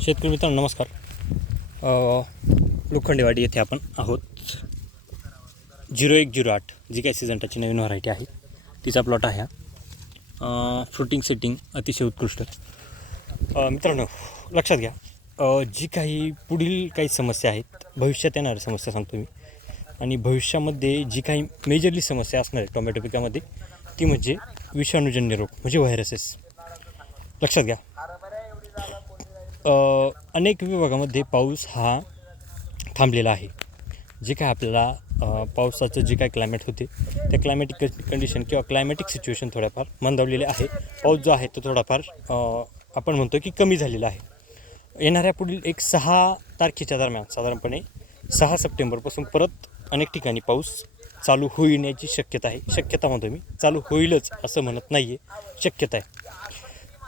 शेतकरी मित्रांनो नमस्कार. लोखंडेवाडी येथे आपण आहोत. झिरो एक झिरो आठ जी काही सीझनटाची नवीन व्हरायटी आहे तिचा प्लॉट आहे हा. फ्रुटिंग सेटिंग अतिशय उत्कृष्ट. मित्रांनो लक्षात घ्या. जी काही पुढील काही समस्या आहेत भविष्यात येणाऱ्या समस्या सांगतो मी. आणि भविष्यामध्ये जी काही मेजरली समस्या असणार आहे टोमॅटो पिकामध्ये ती म्हणजे विषाणूजन्य रोग म्हणजे व्हायरसेस लक्षात घ्या. अनेक विभागामध्ये पाऊस हा थांबलेला आहे. जे काय आपल्याला पावसाचं जे काय क्लायमेट होते त्या क्लायमॅटिक कंडिशन किंवा क्लायमॅटिक सिच्युएशन थोड्याफार मंदावलेले आहे. पाऊस जो आहे तो थोडाफार आपण म्हणतो की कमी झालेला आहे. येणाऱ्या पुढील एक सहा तारखेच्या दरम्यान साधारणपणे सहा सप्टेंबरपासून परत अनेक ठिकाणी पाऊस चालू होण्याची शक्यता आहे. शक्यता म्हणतो मी चालू होईलच असं म्हणत नाही आहे शक्यता आहे.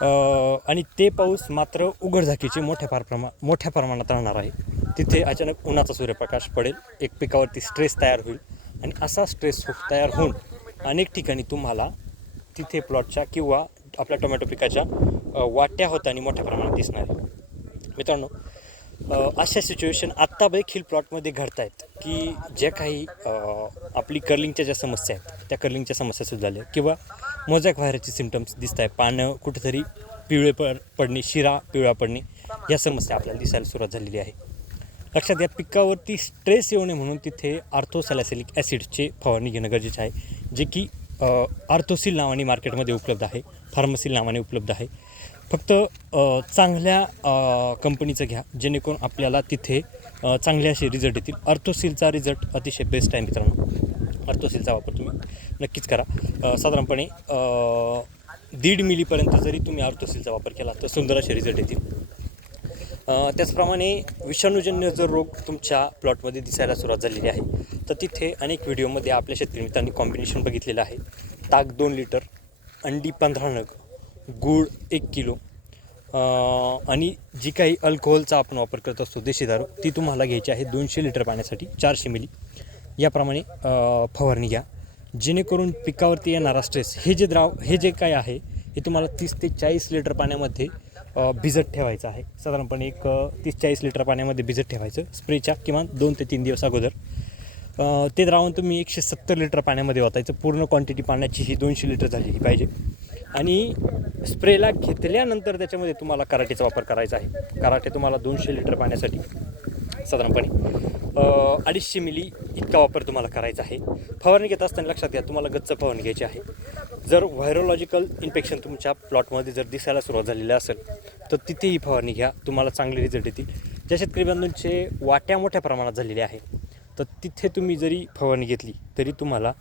आणि ते पाऊस मात्र उघडझाकीचे मोठ्या फार प्रमा मोठ्या प्रमाणात राहणार आहे. तिथे अचानक उन्हाचा सूर्यप्रकाश पडेल एक पिकावरती स्ट्रेस तयार होईल आणि असा स्ट्रेस हो, तयार होऊन अनेक ठिकाणी तुम्हाला तिथे प्लॉटच्या किंवा आपल्या टोमॅटो पिकाच्या वाट्या वाट्या होताना मोठ्या प्रमाणात दिसणार आहे. मित्रांनो अशा सिच्युएशन आत्ता देखील प्लॉटमध्ये घडत आहेत की ज्या काही आपली कर्लिंगच्या ज्या समस्या आहेत त्या कर्लिंगच्या समस्या सुद्धा झाल्या. किंवा मोजॅक व्हायरसचे सिमटम्स दिसत आहे पानं कुठेतरी पिवळे पड पडणे शिरा पिवळा पडणे या समस्या आपल्याला दिसायला सुरुवात झालेली आहे. लक्षात या पिकावरती स्ट्रेस येऊ नये म्हणून तिथे आर्थोसॅलॅसिलिक ॲसिडचे फवारणी घेणं गरजेचं आहे जे की आर्थोसिल नावाने मार्केटमध्ये उपलब्ध आहे फार्मसिल नावाने उपलब्ध आहे. फक्त चांगल्या कंपनीचं घ्या जेणेकरून आपल्याला तिथे चांगले असे रिझल्ट येतील. अर्थोसिलचा रिझल्ट अतिशय बेस्ट आहे मित्रांनो. अर्थोसिलचा वापर तुम्ही नक्कीच करा. साधारणपणे दीड मिलीपर्यंत जरी तुम्ही अर्थोसिलचा वापर केला तर सुंदर असे रिझल्ट येतील. त्याचप्रमाणे विषाणूजन्य जर रोग तुमच्या प्लॉटमध्ये दिसायला सुरुवात झालेली आहे तर तिथे अनेक व्हिडिओमध्ये आपल्या शेतकरी मित्रांनी कॉम्बिनेशन बघितलेलं आहे. ताक दोन लिटर अंडी पंधरा नग गूळ एक किलो आणि जी काही अल्कोहोलचा आपण वापर करत असतो देशी दारू ती तुम्हाला घ्यायची आहे दोनशे लिटर पाण्यासाठी चारशे मिली. याप्रमाणे फवारणी घ्या. जेणेकरून पिकावरती येणारा स्ट्रेस हे जे द्राव हे जे काय आहे हे तुम्हाला तीस ते चाळीस लिटर पाण्यामध्ये भिजत ठेवायचं आहे. साधारणपणे एक तीस चाळीस लिटर पाण्यामध्ये भिजत ठेवायचं. स्प्रेच्या किमान दोन ते तीन दिवस अगोदर. ते द्रावण तुम्ही एकशे सत्तर लिटर पाण्यामध्ये वाचायचं पूर्ण क्वांटिटी पाण्याची ही दोनशे लिटर झालेली पाहिजे. आणि स्प्रेला घेतल्यानंतर त्याच्यामध्ये तुम्हाला कराटेचा वापर करायचा आहे. कराटे तुम्हाला दोनशे लिटर पाण्यासाठी साधारणपणे. अडीचशे मिली इतका वापर तुम्हाला करायचा आहे. फवारणी घेत असताना लक्षात घ्या तुम्हाला गच्च फवारणी घ्यायची आहे. जर व्हायरोलॉजिकल इन्फेक्शन तुमच्या प्लॉटमध्ये जर दिसायला सुरुवात झालेली असेल तर तिथेही फवारणी घ्या. तुम्हाला चांगले रिझल्ट येतील. ज्या शेतकरी बंधूंचे वाट्या मोठ्या प्रमाणात झालेले आहे तर तिथे तुम्ही जरी फवारणी घेतली तरी तुम्हाला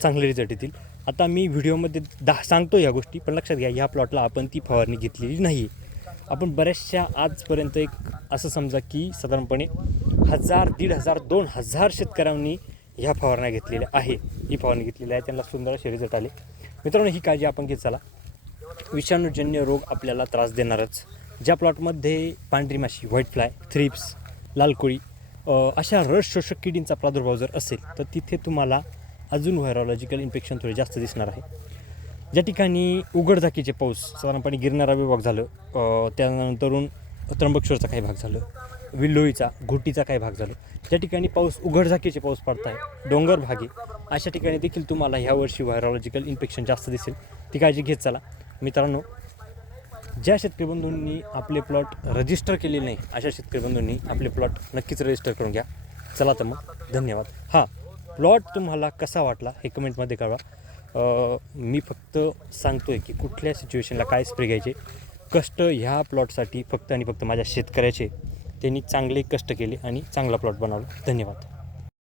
चांगले रिझल्ट येतील. आता मी व्हिडिओमध्ये दहा सांगतो ह्या गोष्टी पण लक्षात घ्या ह्या प्लॉटला आपण ती फवारणी घेतलेली नाही आपण बऱ्याचशा आजपर्यंत एक असं समजा की साधारणपणे हजार दीड हजार दोन हजार शेतकऱ्यांनी ह्या फवारण्या घेतलेल्या आहे ही फवारणी घेतलेली आहे त्यांना सुंदर असे रिझल्ट आले. मित्रांनो ही काळजी आपण घेत चला. विषाणूजन्य रोग आपल्याला त्रास देणारच. ज्या प्लॉटमध्ये पांढरी माशी व्हाईट फ्लाय थ्रिप्स लालकोळी कोळी अशा रस शोषक किडींचा प्रादुर्भाव जर असेल तर तिथे तुम्हाला अजून व्हायरॉलॉजिकल इन्फेक्शन थोडे जास्त दिसणार आहे. ज्या ठिकाणी उघडझाकीचे पाऊस साधारणपणे गिरणारा विभाग झालं त्यानंतरून त्र्यंबकेश्वरचा काही भाग झालं विल्लोळीचा घोटीचा काही भाग झालो. ज्या ठिकाणी पाऊस उघडझाकीचे पाऊस पडत आहे डोंगर भागे अशा ठिकाणी देखील तुम्हाला ह्या वर्षी व्हायरॉलॉजिकल इन्फेक्शन जास्त दिसेल. ती काळजी घेत चला. मित्रांनो ज्या शेतकरी बंधूंनी आपले प्लॉट रजिस्टर केले नाही अशा शेतकरी बंधूंनी आपले प्लॉट नक्कीच रजिस्टर करून घ्या. चला तर मग धन्यवाद. हां प्लॉट तुम्हाला कसा वाटला हे कमेंटमध्ये कळवा. मी फक्त सांगतो आहे की कुठल्या सिच्युएशनला काय स्प्रे घ्यायचे कष्ट ह्या प्लॉटसाठी फक्त आणि फक्त माझ्या शेतकऱ्याचे. त्यांनी चांगले कष्ट केले आणि चांगला प्लॉट बनवला. धन्यवाद.